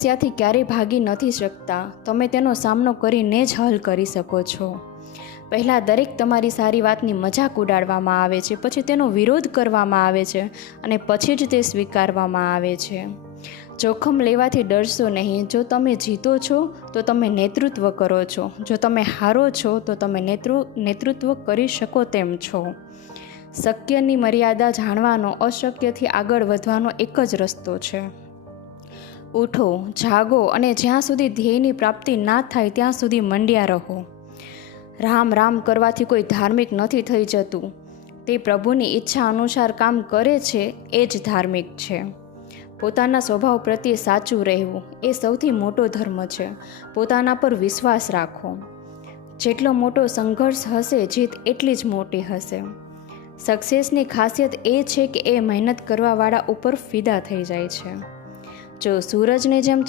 સમસ્યાથી ક્યારેય ભાગી નથી શકતા, તમે તેનો સામનો કરીને જ હલ કરી શકો છો. પહેલાં દરેક તમારી સારી વાતની મજાક ઉડાડવામાં આવે છે, પછી તેનો વિરોધ કરવામાં આવે છે અને પછી જ તે સ્વીકારવામાં આવે છે. જોખમ લેવાથી ડરશો નહીં. જો તમે જીતો છો તો તમે નેતૃત્વ કરો છો, જો તમે હારો છો તો તમે નેતૃત્વ કરી શકો તેમ છો. શક્યની મર્યાદા જાણવાનો અશક્યથી આગળ વધવાનો એક જ રસ્તો છે. ઉઠો, જાગો અને જ્યાં સુધી ધ્યેયની પ્રાપ્તિ ના થાય ત્યાં સુધી મંડ્યા રહો. રામ રામ કરવાથી કોઈ ધાર્મિક નથી થઈ જતું. તે પ્રભુની ઈચ્છા અનુસાર કામ કરે છે એ જ ધાર્મિક છે. પોતાના સ્વભાવ પ્રત્યે સાચું રહેવું એ સૌથી મોટો ધર્મ છે. પોતાના પર વિશ્વાસ રાખો. જેટલો મોટો સંઘર્ષ હશે, જીત એટલી જ મોટી હશે. સક્સેસની ખાસિયત એ છે કે એ મહેનત કરવાવાળા ઉપર ફિદા થઈ જાય છે. જો સૂરજની જેમ